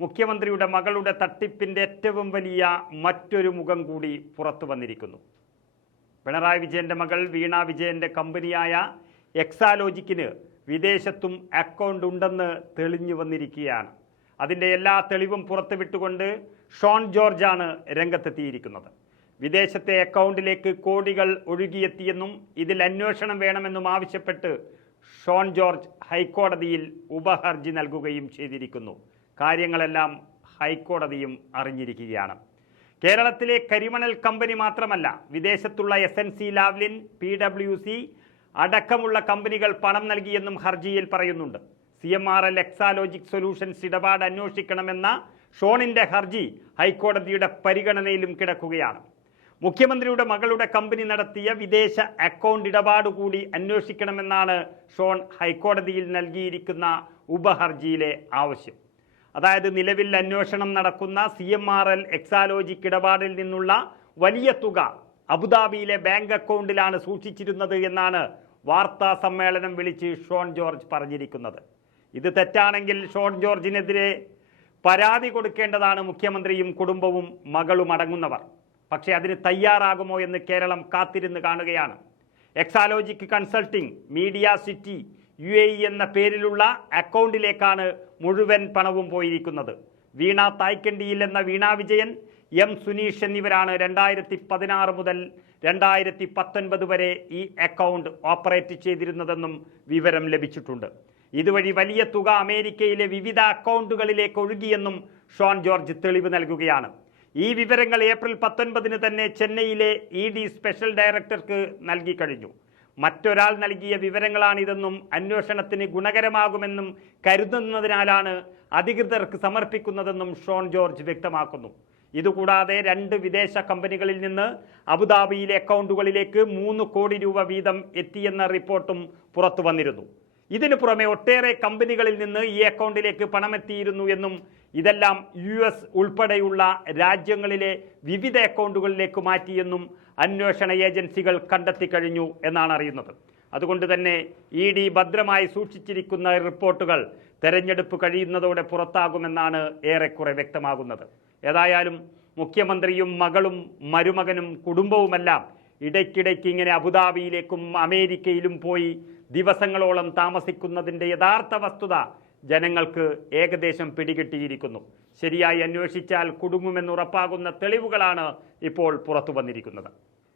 മുഖ്യമന്ത്രിയുടെ മകളുടെ തട്ടിപ്പിൻ്റെ ഏറ്റവും വലിയ മറ്റൊരു മുഖം കൂടി പുറത്തു വന്നിരിക്കുന്നു. പിണറായി വിജയൻ്റെ മകൾ വീണ വിജയൻ്റെ കമ്പനിയായ എക്സാലോജിക്കിന് വിദേശത്തും അക്കൗണ്ട് ഉണ്ടെന്ന് തെളിഞ്ഞു വന്നിരിക്കുകയാണ്. അതിൻ്റെ എല്ലാ തെളിവും പുറത്തുവിട്ടുകൊണ്ട് ഷോൺ ജോർജാണ് രംഗത്തെത്തിയിരിക്കുന്നത്. വിദേശത്തെ അക്കൗണ്ടിലേക്ക് കോടികൾ ഒഴുകിയെത്തിയെന്നും ഇതിൽ അന്വേഷണം വേണമെന്നും ആവശ്യപ്പെട്ട് ഷോൺ ജോർജ് ഹൈക്കോടതിയിൽ ഉപഹർജി നൽകുകയും ചെയ്തിരിക്കുന്നു. കാര്യങ്ങളെല്ലാം ഹൈക്കോടതിയും അറിഞ്ഞിരിക്കുകയാണ്. കേരളത്തിലെ കരിമണൽ കമ്പനി മാത്രമല്ല, വിദേശത്തുള്ള SNC ലാവ്ലിൻ, PwC അടക്കമുള്ള കമ്പനികൾ പണം നൽകിയെന്നും ഹർജിയിൽ പറയുന്നുണ്ട്. CMRL എക്സാലോജിക് സൊല്യൂഷൻസ് ഇടപാട് അന്വേഷിക്കണമെന്ന ഷോണിൻ്റെ ഹർജി ഹൈക്കോടതിയുടെ പരിഗണനയിലും കിടക്കുകയാണ്. മുഖ്യമന്ത്രിയുടെ മകളുടെ കമ്പനി നടത്തിയ വിദേശ അക്കൗണ്ട് ഇടപാട് കൂടി അന്വേഷിക്കണമെന്നാണ് ഷോൺ ഹൈക്കോടതിയിൽ നൽകിയിരിക്കുന്ന ഉപഹർജിയിലെ ആവശ്യം. അതായത് നിലവിൽ അന്വേഷണം നടക്കുന്ന CMRL എക്സാലോജിക് ഇടപാടിൽ നിന്നുള്ള വലിയ തുക അബുദാബിയിലെ ബാങ്ക് അക്കൗണ്ടിലാണ് സൂക്ഷിച്ചിരുന്നത് എന്നാണ് വാർത്താ സമ്മേളനം വിളിച്ച് ഷോൺ ജോർജ് പറഞ്ഞിരിക്കുന്നത്. ഇത് തെറ്റാണെങ്കിൽ ഷോൺ ജോർജിനെതിരെ പരാതി കൊടുക്കേണ്ടതാണ് മുഖ്യമന്ത്രിയും കുടുംബവും മകളും അടങ്ങുന്നവർ. പക്ഷേ അതിന് തയ്യാറാകുമോ എന്ന് കേരളം കാത്തിരുന്ന് കാണുകയാണ്. Exalogic consulting media city UAE എന്ന പേരിലുള്ള അക്കൗണ്ടിലേക്കാണ് മുഴുവൻ പണവും പോയിരിക്കുന്നത്. വീണ തായ്ക്കണ്ടിയിൽ എന്ന വീണ വിജയൻ, M സുനീഷ് എന്നിവരാണ് 2016 മുതൽ 2019 വരെ ഈ അക്കൗണ്ട് ഓപ്പറേറ്റ് ചെയ്തിരുന്നതെന്നും വിവരം ലഭിച്ചിട്ടുണ്ട്. ഇതുവഴി വലിയ തുക അമേരിക്കയിലെ വിവിധ അക്കൗണ്ടുകളിലേക്ക് ഒഴുകിയെന്നും ഷോൺ ജോർജ് തെളിവ് നൽകുകയാണ്. ഈ വിവരങ്ങൾ ഏപ്രിൽ 19 തന്നെ ചെന്നൈയിലെ ED സ്പെഷ്യൽ ഡയറക്ടർക്ക് നൽകി കഴിഞ്ഞു. മറ്റൊരാൾ നൽകിയ വിവരങ്ങളാണിതെന്നും അന്വേഷണത്തിന് ഗുണകരമാകുമെന്നും കരുതുന്നതിനാലാണ് അധികൃതർക്ക് സമർപ്പിക്കുന്നതെന്നും ഷോൺ ജോർജ് വ്യക്തമാക്കുന്നു. ഇതുകൂടാതെ 2 വിദേശ കമ്പനികളിൽ നിന്ന് അബുദാബിയിലെ അക്കൗണ്ടുകളിലേക്ക് 3 കോടി രൂപ വീതം എത്തിയെന്ന റിപ്പോർട്ടും പുറത്തു വന്നിരുന്നു. ഇതിനു പുറമെ ഒട്ടേറെ കമ്പനികളിൽ നിന്ന് ഈ അക്കൗണ്ടിലേക്ക് പണമെത്തിയിരുന്നു എന്നും ഇതെല്ലാം US ഉൾപ്പെടെയുള്ള രാജ്യങ്ങളിലെ വിവിധ അക്കൗണ്ടുകളിലേക്ക് മാറ്റിയെന്നും അന്വേഷണ ഏജൻസികൾ കണ്ടെത്തിക്കഴിഞ്ഞു എന്നാണ് അറിയുന്നത്. അതുകൊണ്ട് തന്നെ ED ഭദ്രമായി സൂക്ഷിച്ചിരിക്കുന്ന റിപ്പോർട്ടുകൾ തെരഞ്ഞെടുപ്പ് കഴിയുന്നതോടെ പുറത്താകുമെന്നാണ് ഏറെക്കുറെ വ്യക്തമാകുന്നത്. ഏതായാലും മുഖ്യമന്ത്രിയും മകളും മരുമകനും കുടുംബവുമെല്ലാം ഇടയ്ക്കിടയ്ക്ക് ഇങ്ങനെ അബുദാബിയിലേക്കും അമേരിക്കയിലും പോയി ദിവസങ്ങളോളം താമസിക്കുന്നതിൻ്റെ യഥാർത്ഥ വസ്തുത ജനങ്ങൾക്ക് ഏകദേശം പിടികിട്ടിയിരിക്കുന്നു. ശരിയായി അന്വേഷിച്ചാൽ കുടുങ്ങുമെന്നുറപ്പാകുന്ന തെളിവുകളാണ് ഇപ്പോൾ പുറത്തു വന്നിരിക്കുന്നത്.